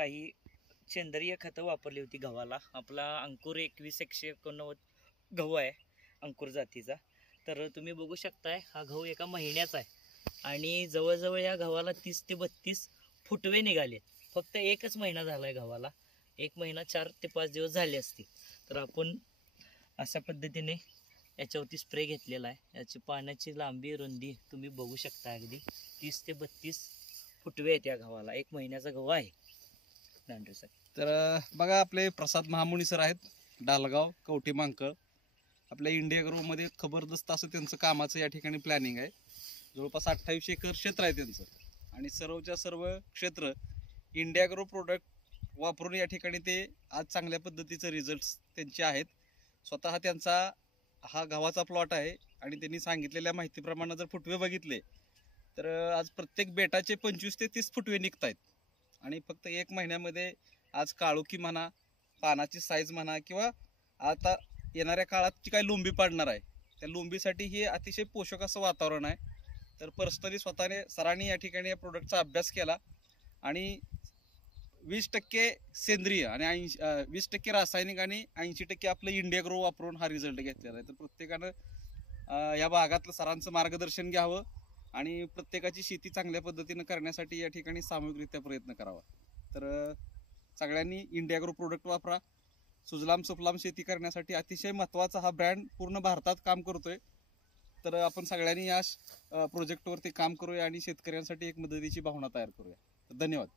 काही सेंद्रिय खतं वापरली होती गव्हाला. आपला अंकुर 2189 गहू आहे अंकुर जातीचा. तर तुम्ही बघू शकताय हा गहू एका महिन्याचा आहे आणि जवळजवळ या गव्हाला 30 ते 32 फुटवे निघाले. फक्त एकच महिना झाला आहे गव्हाला. 1 महिना 4 ते 5 दिवस झाले असतील. तर आपण अशा पद्धतीने याच्यावरती स्प्रे घेतलेला आहे. याची पाण्याची लांबी रुंदी तुम्ही बघू शकता. अगदी 30 ते 32 फुटवे आहेत या गव्हाला. 1 महिन्याचा गहू आहे. दांडरे साहेब, तर बघा आपले प्रसाद महामुनी सर आहेत, डालगाव कवठी मांकळ. आपल्या इंडिया ग्रोमध्ये खबरदस्त असं त्यांचं कामाचं या ठिकाणी प्लॅनिंग आहे. जवळपास 28 एकर क्षेत्र आहे त्यांचं आणि सर्वच्या सर्व क्षेत्र इंडिया ग्रो प्रोडक्ट वापरून या ठिकाणी ते आज चांगल्या पद्धतीचे रिझल्ट्स त्यांचे आहेत. स्वतः त्यांचा हा गव्हाचा प्लॉट आहे आणि त्यांनी सांगितलेल्या माहितीप्रमाणे जर फुटवे बघितले तर आज प्रत्येक बेटाचे 25 ते 30 फुटवे निघत आहेत आणि फक्त 1 महिन्यामध्ये आज काळोखी म्हणा, पानाची साईज म्हणा किंवा आता येणाऱ्या काळात जी काही लोंबी पाडणार आहे त्या लोंबीसाठी हे अतिशय पोषक असं वातावरण आहे. तर पर्सनली स्वतःने सरांनी या ठिकाणी या प्रोडक्टचा अभ्यास केला आणि 20% सेंद्रिय आणि 20% रासायनिक आणि 80% आपलं इंडिया ग्रो वापरून हा रिझल्ट घेतलेला आहे. तर प्रत्येकानं या भागातलं सरांचं मार्गदर्शन घ्यावं आणि प्रत्येकाची शेती चांगल्या पद्धतीनं करण्यासाठी या ठिकाणी सामूहिकरित्या प्रयत्न करावा. तर सगळ्यांनी इंडिया ग्रो प्रोडक्ट वापरा. सुजलाम सुफलाम शेती करण्यासाठी अतिशय महत्त्वाचा हा ब्रँड पूर्ण भारतात काम करतोय. तर आपण सगळ्यांनी या प्रोजेक्टवरती काम करूया आणि शेतकऱ्यांसाठी एक मदतीची भावना तयार करूया. धन्यवाद.